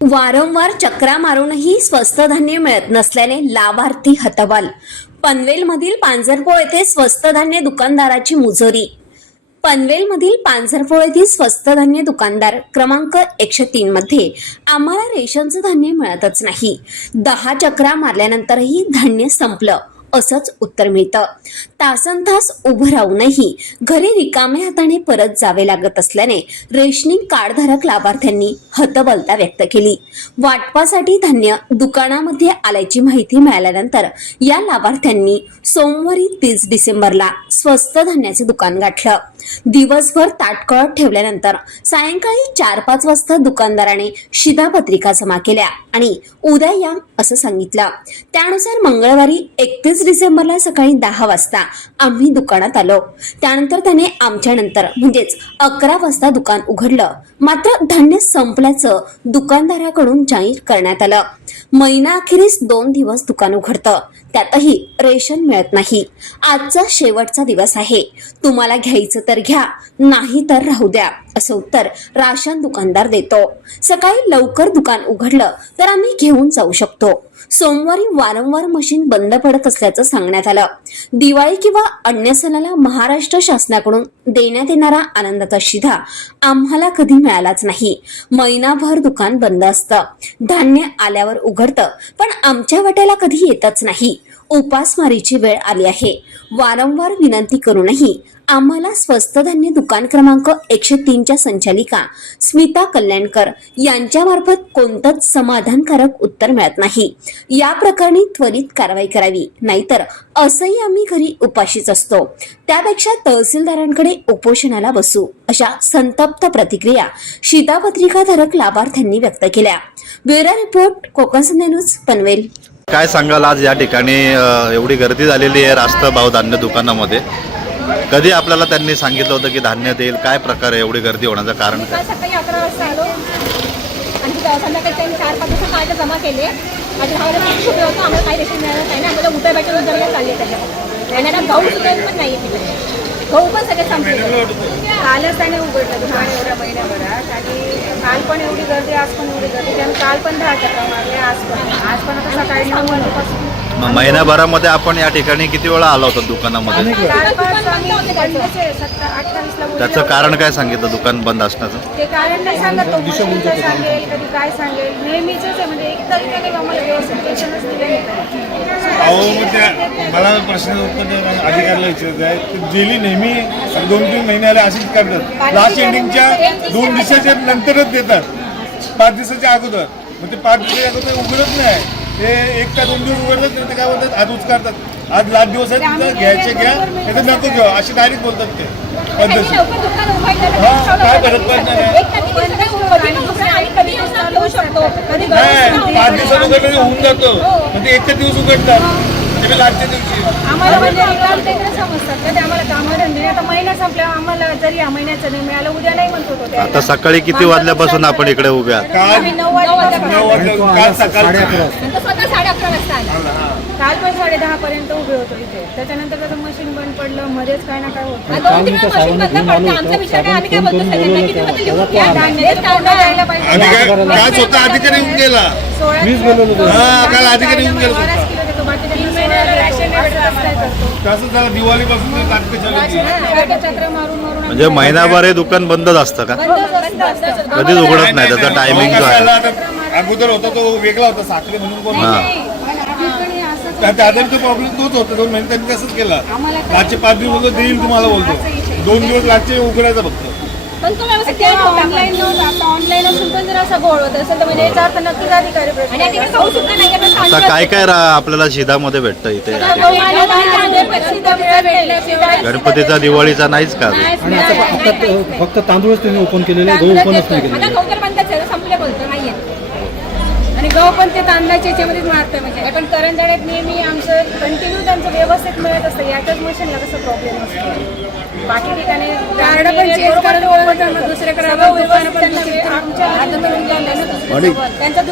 वारंवार चक्रा मारूनही स्वस्त धान्य मिळत नसल्याने लाभार्थी हतवाल पनवेलमधील पांझरपोळ येथे स्वस्त धान्य दुकानदाराची मुजोरी. पनवेलमधील पांझरपोळ येथील स्वस्त धान्य दुकानदार क्रमांक एकशे तीन मध्ये आम्हाला रेशनचं धान्य मिळतच नाही. दहा चक्रा मारल्यानंतरही धान्य संपलं. असंच उत्तर मिळतं. तासन तास उभं राहूनही घरी रिकाम्या हाताने परत जावे लागत असल्याने रेशनिंग कार्डधारक लाभार्थ्यांनी हतबलता व्यक्त केली. वाटपासाठी धान्य दुकानामध्ये आल्याची माहिती मिळाल्यानंतर या लाभार्थ्यांनी सोमवारी तीस डिसेंबरला स्वस्त धान्याचे दुकान गाठलं. दिवसभर ताटकळत ठेवल्यानंतर सायंकाळी चार पाच वाजता दुकानदाराने शिधापत्रिका जमा केल्या आणि उद्या या असं सांगितलं. त्यानुसार मंगळवारी एकतीस डिसेंबरला सकाळी दहा वाजता आम्ही दुकानात आलो. त्यानंतर त्याने आमच्या नंतर म्हणजेच अकरा वाजता दुकान उघडलं. मात्र धान्य संपल्याचं दुकानदाराकडून जाहीर करण्यात आलं. महिना अखेरीस दोन दिवस दुकान उघडतं. त्यातही रेशन मिळत नाही. आजचा शेवटचा दिवस आहे. तुम्हाला घ्यायचं तर घ्या नाही तर राहू द्या. असं उत्तर राशन दुकानदार देतो. सकाळी लवकर दुकान उघडलं तर आम्ही घेऊन जाऊ शकतो. सोमवारी वारंवार मशीन बंद पडत असल्याचं सांगण्यात आलं. दिवाळी किंवा अन्य सणाला महाराष्ट्र शासनाकडून देण्यात येणारा आनंदाचा शिधा आम्हाला कधी मिळालाच नाही. महिनाभर दुकान बंद असतं. धान्य आल्यावर उघडतं पण आमच्या वाट्याला कधी येतच नाही. उपासमारीची वेळ आली आहे. वारंवार विनंती करूनही आम्हाला स्वस्त धान्य दुकान क्रमांक एकशे तीनच्या संचालिका स्मिता कल्याणकर यांच्यामार्फत कोणतंच समाधानकारक उत्तर मिळत नाही. या प्रकरणी त्वरित कारवाई करावी. नाहीतर असंही आम्ही घरी उपाशीच असतो. त्यापेक्षा तहसीलदारांकडे उपोषणाला बसू अशा संतप्त प्रतिक्रिया शिधापत्रिकाधारक लाभार्थ्यांनी व्यक्त केल्या. Bureau report Konkan news Panvel. काय सांगाल आज या ठिकाणी एवढी गर्दी झालेली आहे रास्त भाव धान्य दुकानामध्ये? कधी आपल्याला त्यांनी सांगितलं होतं की धान्य देईल? काय प्रकार आहे एवढी गर्दी होण्याचं कारण? काय सकाळी अकरा वाजता आलो. आणि संध्याकाळी त्यांनी चार पाच वाजता कार्ड जमा केले. आणि खूप होतं. आम्हाला काही रेशन मिळालं नाही ना. आम्हाला चालले त्याच्यात आणि आता गहू सुद्धा पण नाही गहू पण सगळे संपले. कालच त्याने उघडलं दुकान एवढ्या महिन्याभरात. आणि काल पण एवढी गर्दी आज पण एवढी गर्दी. त्यानं काल पण दहा टक्का मारले आज पण. आज पण आता सकाळी नऊ वाजल्यापासून मग महिन्याभरामध्ये आपण या ठिकाणी किती वेळा आलो होतो दुकानामध्ये? काल पण आम्ही बंदच आहे सत्ता अठ्ठावीसला बोलले. त्याचं कारण काय सांगितलं दुकान बंद असण्याचं? ते कारण नाही सांगत तो मशीनचं सांगेल कधी काय सांगेल. नेहमीच आहे म्हणजे एक तरी त्याने आम्हाला व्यवस्थित टेन्शनच दिलं नाही कधी. अहो मग त्या मला प्रश्न उत्तर अधिकाऱ्याला विचारायचं आहे. की गेली नेहमी दोन तीन महिन्याला अशीच करतात. लास्ट एंडिंगच्या दोन दिवसाच्या नंतरच देतात. पाच दिवसाच्या अगोदर. मग ते पाच दिवसाच्या अगोदर उघडत नाही. ते एक का दोन दिवस उघडतात नाही ते काय बोलतात? आज उचकारतात. आज लास्ट दिवस आहेत तर घ्यायचे घ्या नाही तर नको घेऊ. अशी डायरेक्ट बोलतात ते. पद्धत हा, काय फरक पडणार आहे? नाही पाच दिवसात उघडलं होऊन जातो. ते एकच दिवस उघडतात. ते लास्टच्या दिवशी. आम्हाला म्हणजे रिकाम ते इकडे समजतात का? ते आम्हाला कामं धंदे आता महिना संपल्या आम्हाला जरी या महिन्याचं नाही मिळालं उद्या नाही म्हणत होतो ते. आता सकाळी किती वाजल्यापासून आपण इकडे उभे आहात काल आम्ही नऊ वाजता काल आणि तो स्वतः साडे अकरा वाजता आला. काल पण साडे दहा पर्यंत उभे होतो इथे. त्याच्यानंतर त्याचं मशीन बंद पडलं मध्येच काय ना काय होतं. आणि दोन तीन वेळा मशीन बंद पडते. आमचा विषय काय आम्ही काय बोलतो? सगळ्यांना की तुम्ही लिहून घ्या पाहिजे. अधिकारी काल स्वतः अधिकारी येऊन गेला सोळा हा काल अधिकारी येऊन गेला बाराच स्वतः किलो देतो बाकी तीन महिने राशन नाही भेटत असं. काय करतो तसं झालं दिवाळीपासून ते नाटकं चालू होती. काय ते चक्र मारून मारून म्हणजे महिनाभर हे दुकान बंदच असतं का? असतं. कधीच उघडत नाही. त्याचा टायमिंग जो आहे. आता अगोदर होता तो वेगळा होता साखरे म्हणून कोण दादा तो प्रॉब्लेम तोच होता दोन महिने त्यांनी तसंच केला. लाटचे पाच दिवस बोलतो देईल तुम्हाला बोलतो. दोन दिवस लाटचे उघडायचा फक्त. पण. ऑनलाईन नव्हतं आता ऑनलाईन असून पण जर असा गोळ होत. असेल तर म्हणजे याचा अर्थ आणि तिकडे सुद्धा नाही आता काय काय रा- आपल्याला शिधामध्ये भेटतं इथे. गणपतीचा दिवाळीचा नाहीच का आणि आता आता. फक्त तांदूळच त्यांनी ओपन केलेले गहू ओपनच नाही केलेले संपले बोलतो नाहीये. आणि गहू पण ते तांदळाच्या याच्यामध्येच मारतोय म्हणजे. पण करंजाड्यात नेहमी आमचं कंटिन्यू त्यांचं व्यवस्थित मिळत असतं. याच्याच मशीनला कसं प्रॉब्लेम असतो बाकी ठिकाणी कार्ड पण चेंज करत दुसऱ्याकडे आमच्या त्यांचा